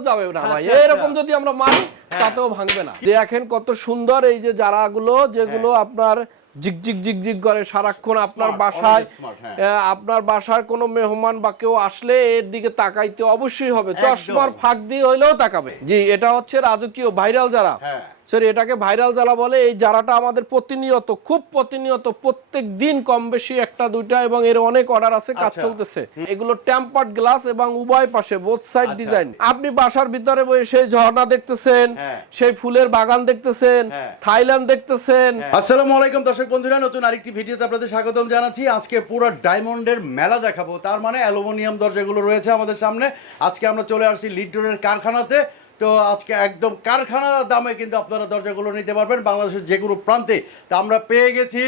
যাবে না ভাই। আচ্ছা, এরকম আচ্ছা। যদি আমরা মানি তাতেও ভাঙবে না। দেখেন কত সুন্দর এই যে জারাগুলো যেগুলো আপনার ঝিকঝিক ঝিকঝিক করে সারাক্ষণ আপনার বাসায় হ্যাঁ। আপনার বাসার কোনো মেহমান বা কেউ আসলে এর দিকে তাকাইতে অবশ্যই হবে। চশমার ফাঁক দিয়ে হইলেও তাকাবে। জি এটা হচ্ছে রাজকীয় ভাইরাল যারা। হ্যাঁ। সরি এটাকে ভাইরাল জ্বালা বলে এই জারাটা আমাদের প্রতিনিয়ত খুব প্রতিনিয়ত প্রত্যেক দিন কম বেশি একটা দুইটা এবং এর অনেক অর্ডার আছে কাজ আচ্ছা। চলতেছে এগুলো টেম্পার্ড গ্লাস এবং উভয় পাশে বোথ সাইড। ডিজাইন আপনি বাসার ভিতরে বসে সেই ঝর্ণা দেখতেছেন হ্যাঁ। সেই ফুলের বাগান দেখতেছেন হ্যাঁ। থাইল্যান্ড দেখতেছেন আসসালামু আলাইকুম দর্শক বন্ধুরা নতুন আরেকটি ভিডিওতে আপনাদের স্বাগতম জানাচ্ছি আজকে পুরো ডায়মন্ডের মেলা দেখাবো তার মানে অ্যালুমিনিয়াম দরজাগুলো রয়েছে আমাদের সামনে আজকে আমরা চলে আসছি লিডডোরের কারখানাতে তো আজকে একদম কারখানার দামে কিন্তু আপনারা দরজাগুলো নিতে পারবেন বাংলাদেশের যে কোনো প্রান্তে। তো আমরা পেয়ে গেছি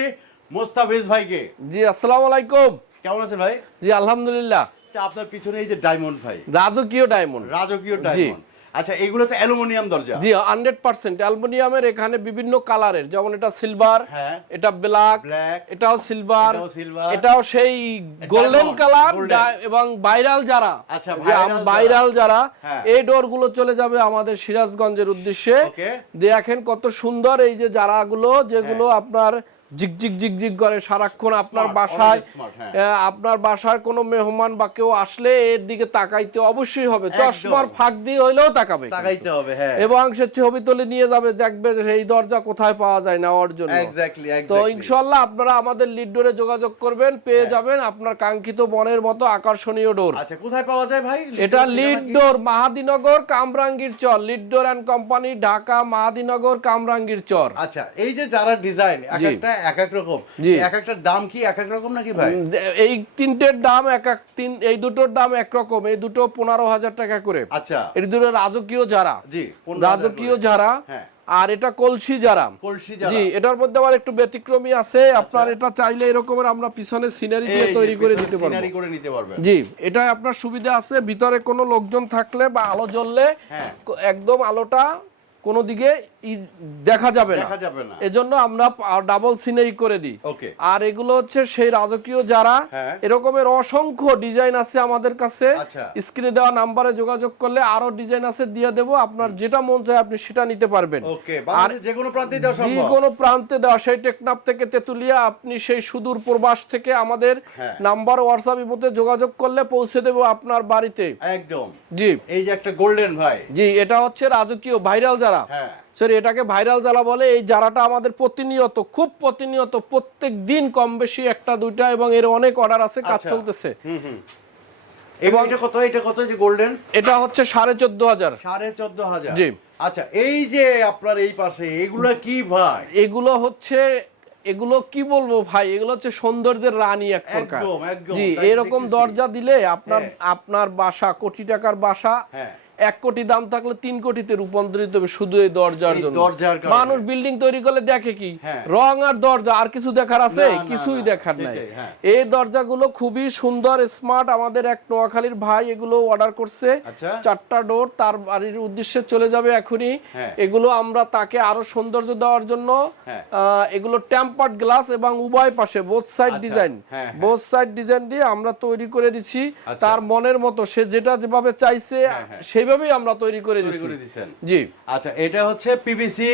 মোস্তাফিজ ভাইকে। জি আসসালামু আলাইকুম। কেমন আছেন ভাই? জি আলহামদুলিল্লাহ। আপনার পিছনে এই যে ডায়মন্ড ভাই। রাজকীয় ডায়মন্ড। রাজকীয় ডায়মন্ড। আচ্ছা এগুলো তো অ্যালুমিনিয়াম দরজা। জি হান্ড্রেড পার্সেন্ট অ্যালুমিনিয়ামের এখানে বিভিন্ন কালারের যেমন এটা সিলভার হ্যাঁ। এটা ব্ল্যাক এটাও সিলভার এটাও সেই গোল্ডেন কালার এবং ভাইরাল যারা আচ্ছা, যারা। ভাইরাল যারা হ্যাঁ। এই ডোরগুলো চলে যাবে আমাদের সিরাজগঞ্জের উদ্দেশ্যে। দেখেন কত সুন্দর এই যে যারাগুলো যেগুলো আপনার ঝিকঝিক ঝিকঝিক করে সারাক্ষণ আপনার বাসায় হ্যাঁ। আপনার বাসার কোনো মেহমান বা কেউ আসলে এর দিকে তাকাইতে অবশ্যই হবে। চশমার ফাঁক দিয়ে হইলেও তাকাবে তাকাইতে হবে হ্যাঁ। এবং সে ছবি তুলে নিয়ে যাবে দেখবে যে সেই দরজা কোথায় পাওয়া যায় নেওয়ার জন্য। এক্স্যাক্টলি তো ইনশাল্লাহ আপনারা আমাদের লিড ডোরে যোগাযোগ করবেন পেয়ে যাবেন আপনার কাঙ্ক্ষিত মনের মতো আকর্ষণীয় ডোর আচ্ছা কোথায় পাওয়া যায় ভাই? এটা lead door Mahadinagar Kamrangir Char. Lead door and company Dhaka Mahadinagar Kamrangir Char. আচ্ছা এই যে যারা ডিজাইন একটা এক এক রকম। এক একটার দাম কি এক এক রকম নাকি ভাই? এই তিনটের দাম এক এক তিন এই দুটোর দাম একরকম এই দুটো পনেরো হাজার টাকা করে। আচ্ছা। এই দুটো রাজকীয় যারা। জি, রাজকীয় যারা হ্যাঁ। আর এটা কলসি যারা। কলসি জি এটার মধ্যে আবার একটু ব্যতিক্রমী আছে। আপনার এটা চাইলে এরকমের আমরা পিছনে সিনারি দিয়ে তৈরি করে দিতে পারব। সিনারি করে নিতে পারবেন। জি এটা আপনার সুবিধা আছে। ভিতরে কোনো লোকজন থাকলে বা আলো জ্বললে হ্যাঁ। একদম আলোটা কোনো দিকে দেখা যাবে না। এজন্য আমরা ডাবল সিনারি করে দিই। আর এগুলো হচ্ছে সেই রাজকীয় যারা হ্যাঁ। এরকমের অসংখ্য ডিজাইন আছে আমাদের কাছে। আচ্ছা। স্ক্রিনে দেওয়া নাম্বারে যোগাযোগ করলে আরও ডিজাইন আছে দিয়ে দেবো। আপনার যেটা মন চায় আপনি সেটা নিতে পারবেন। বাংলাদেশের যে কোনো প্রান্তে দেওয়া যে কোনো প্রান্তে দেওয়া সেই টেকনাফ থেকে তেতুলিয়া আপনি সেই সুদূর প্রবাস থেকে আমাদের হ্যাঁ। নাম্বার হোয়াটসঅ্যাপ ইমোতে যোগাযোগ করলে পৌঁছে দেবো আপনার বাড়িতে। একদম। জি। এই যে একটা গোল্ডেন ভাই। জি এটা হচ্ছে রাজকীয় ভাইরাল যারা হ্যাঁ। সরি এটাকে ভাইরাল জ্বালা বলে এই জারাটা আমাদের প্রতিনিয়ত খুব প্রতিনিয়ত প্রত্যেক দিন কম বেশি একটা দুইটা এবং এর অনেক অর্ডার আছে কাজ আচ্ছা। চলতেছে। এবং এটা কত এটা কত যে গোল্ডেন এটা হচ্ছে সাড়ে চোদ্দ হাজার। সাড়ে চোদ্দ হাজার। জি। আচ্ছা এই যে আপনার এই পাশে এগুলা কি ভাই? এগুলো হচ্ছে এগুলো কি বলব ভাই? এগুলো হচ্ছে সৌন্দর্যের রানী এক প্রকার। জি এরকম দরজা দিলে আপনার হ্যাঁ। আপনার বাসা কোটি টাকার বাসা হ্যাঁ। এক কোটি দাম থাকলে তিন কোটিতে রূপান্তরিত হবে শুধু এই দরজার জন্য। মানুষ বিল্ডিং তৈরি করলে দেখে কি? হ্যাঁ। রং আর দরজা আর কিছু দেখার আছে? কিছুই দেখার নাই। হ্যাঁ। এই দরজাগুলো খুবই সুন্দর স্মার্ট আমাদের এক নোয়াখালীর ভাই এগুলো অর্ডার করছে। আচ্ছা। চারটা ডোর তার বাড়ির উদ্দেশ্যে চলে যাবে এখনই। হ্যাঁ। এগুলো আমরা তাকে আরও সৌন্দর্য দেওয়ার জন্য এগুলো টেম্পার্ড গ্লাস এবং উভয় পাশে both side design. Both side design দিয়ে আমরা তৈরি করে দিচ্ছি। আচ্ছা। তার মনের মতো সে যেটা যেভাবে চাইছে হ্যাঁ, সেইভাবেই আমরা তৈরি করে দিছেন। জি। আচ্ছা এটা হচ্ছে পিভিসি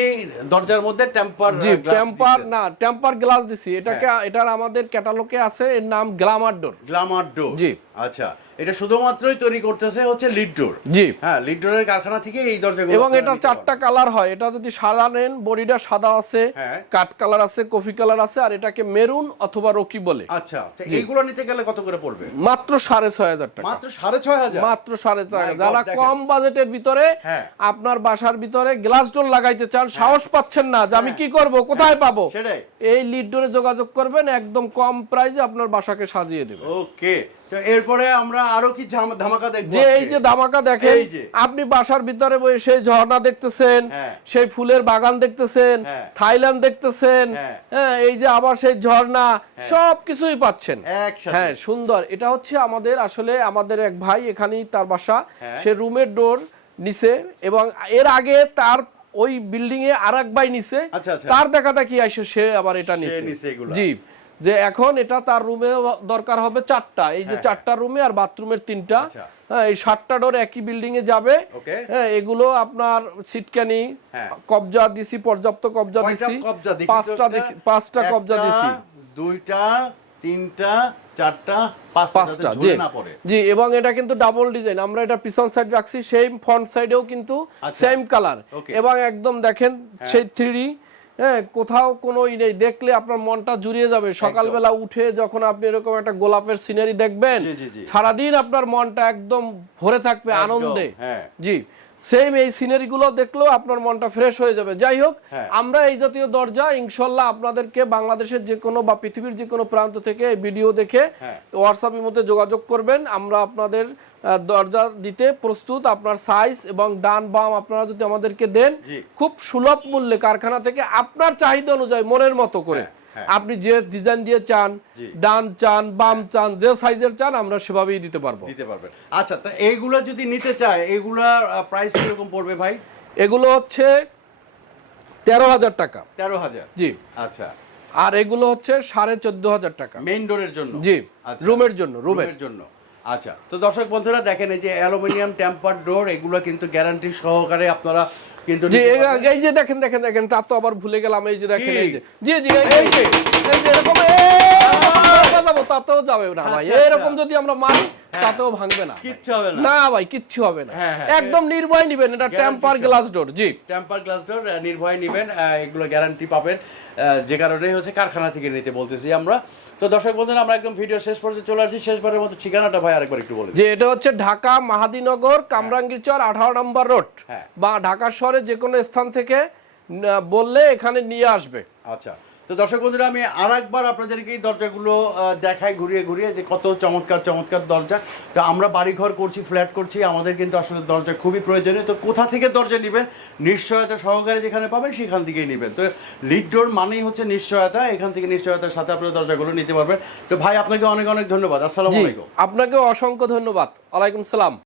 দরজার মধ্যে টেম্পার জি টেম্পার না টেম্পার গ্লাস দিছি। এটাকে হ্যাঁ। এটার আমাদের ক্যাটালগে আছে এর নাম গ্লামার ডোর গ্লামার ডোর জি। আচ্ছা এটা শুধুমাত্রই তৈরি করতেছে হচ্ছে লিড ডোর। জি। হ্যাঁ লিড ডোরের কারখানা থেকে এই দরজাগুলো এবং এটা চারটা কালার হয়। এটা যদি সাদা নেন বডিটা সাদা আছে হ্যাঁ। কাঠ কালার আছে কফি কালার আছে আর এটাকে মেরুন অথবা রকি বলে। আচ্ছা এইগুলো নিতে গেলে কত করে পড়বে? মাত্র সাড়ে ছয় হাজার টাকা। মাত্র সাড়ে ছয় হাজার? মাত্র সাড়ে My হাজার। যারা কম বাজেটের ভিতরে হ্যাঁ। আপনার বাসার ভিতরে গ্লাস ডোর লাগাইতে চান সাহস পাচ্ছেন না যে আমি কি করব কোথায় পাবো? হ্যাঁ। সেটাই। এই লিড ডোরে যোগাযোগ করবেন একদম কম প্রাইসে আপনার বাসাকে সাজিয়ে দেবে ওকে তো এরপরে আমরা আরও কি ধামাকা দেখব যে এই যে ধামাকা দেখেন। আপনি বাসার ভিতরে বসে সেই ঝর্ণা দেখতেছেন হ্যাঁ। সেই ফুলের বাগান দেখতেছেন হ্যাঁ। থাইল্যান্ড দেখতেছেন হ্যাঁ। হ্যাঁ এই যে আবার সেই ঝর্ণা সব কিছুই পাচ্ছেন হ্যাঁ সুন্দর এটা হচ্ছে আমাদের আসলে আমাদের এক ভাই এখানেই তার বাসা। সে রুমের ডোর নিছে এবং এর আগে তার ওই বিল্ডিং এ আর এক ভাই নিছে আচ্ছা, আচ্ছা। তার দেখা দেখি আসে সে আবার এটা নিছে। জি যে এখন এটা তার রুমে দরকার হবে চারটা। এই যে চারটা রুমে আর বাথরুমের তিনটা। আচ্ছা। হ্যাঁ এই সাতটা ডোর একই বিল্ডিং এ যাবে। হ্যাঁ এগুলো আপনার সিটকানি হ্যাঁ। কবজা দিছি পর্যাপ্ত কবজা দিছি। পাঁচটা? পাঁচটা কবজা দিছি। দুইটা তিনটা চারটা পাঁচটা জি। না পড়ে। জি এবং এটা কিন্তু ডাবল ডিজাইন আমরা এটা পিছন সাইড রাখছি সেম ফ্রন্ট সাইডেও কিন্তু আচ্ছা। সেম কালার এবং একদম দেখেন সেই থ্রি হ্যাঁ কোথাও কোনো ই নেই। দেখলে আপনার মনটা জুড়িয়ে যাবে। সকালবেলা উঠে যখন আপনি এরকম একটা গোলাপের সিনারি দেখবেন। সারাদিন আপনার মনটা একদম ভরে থাকবে আনন্দে। হ্যাঁ। জি। সেম এই সিনারি গুলো দেখলেও আপনার মনটা ফ্রেশ হয়ে যাবে যাই হোক হ্যাঁ। আমরা এই জাতীয় দরজা ইনশাল্লাহ আপনাদেরকে বাংলাদেশের যে কোনো বা পৃথিবীর যে কোনো প্রান্ত থেকে এই ভিডিও দেখে হ্যাঁ। হোয়াটসঅ্যাপের মধ্যে যোগাযোগ করবেন আমরা আপনাদের দরজা দিতে প্রস্তুত আপনার সাইজ এবং ডান বাম আপনারা যদি আমাদেরকে দেন খুব সুলভ মূল্যে কারখানা থেকে আপনার চাহিদা অনুযায়ী মনের মতো করে হ্যাঁ। আপনি যে ডিজাইন দিয়ে চান ডান চান বাম চান যে সাইজের চান আমরা সেভাবেই দিতে পারব। দিতে পারবেন। আচ্ছা তা এইগুলা যদি নিতে চায় এইগুলার প্রাইস কীরকম পড়বে ভাই? এগুলো হচ্ছে তেরো হাজার টাকা। তেরো হাজার? জি। আচ্ছা। আর এগুলো হচ্ছে সাড়ে চোদ্দ হাজার টাকা। মেইন ডোরের জন্য? জি। আচ্ছা। রুমের জন্য রুমের রুমের জন্য। আচ্ছা। তো দর্শক বন্ধুরা দেখেন এই যে অ্যালুমিনিয়াম টেম্পার ডোর এগুলো কিন্তু গ্যারান্টি সহকারে আপনারা কিন্তু এই- যে দেখেন দেখেন দেখেন তা তো আবার ভুলে গেলাম এই যে দেখেন এই যে। জি জি। এই যে এরকম এ, বাজাবো তাতেও যাবে না ভাই। আচ্ছা, আচ্ছা। এরকম যদি আমরা মারি তাতেও ভাঙবে না কিচ্ছু হবে না। না ভাই কিচ্ছু হবে না। হ্যাঁ, হ্যাঁ। একদম নির্ভয় নিবেন এটা টেম্পার গ্লাস ডোর জি। টেম্পার গ্লাস ডোর নির্ভয় নেবেন এগুলো গ্যারান্টি পাবেন। যে কারণে হচ্ছে কারখানা থেকে নিতে বলতেছি আমরা। তো দর্শক বন্ধুরা আমরা একদম ভিডিও শেষ পর্যন্ত চলে আসছি। শেষবারের মতো ঠিকানাটা ভাই আরেকবার একটু বলে যে এটা হচ্ছে ঢাকা মাহাদিনগর কামরাঙ্গীর চর আঠারো নম্বর রোড। হ্যাঁ। বা ঢাকা শহরে যে কোনো স্থান থেকে বললে এখানে নিয়ে আসবে। আচ্ছা। তো দর্শক বন্ধুরা আমি আর একবার আপনাদেরকে এই দরজাগুলো দেখাই ঘুরিয়ে ঘুরিয়ে যে কত চমৎকার চমৎকার দরজা। তো আমরা বাড়িঘর করছি ফ্ল্যাট করছি আমাদের কিন্তু আসলে দরজা খুবই প্রয়োজনীয়। তো কোথা থেকে দরজা নেবেন? নিশ্চয়তা সহকারে যেখানে পাবেন সেখান থেকেই নেবেন। তো লিড ডোর মানেই হচ্ছে নিশ্চয়তা এখান থেকে নিশ্চয়তার সাথে আপনারা দরজাগুলো নিতে পারবেন। তো ভাই আপনাকে অনেক অনেক ধন্যবাদ। আসসালামু আলাইকুম। আপনাকে অসংখ্য ধন্যবাদ। ওয়ালাইকুম সালাম।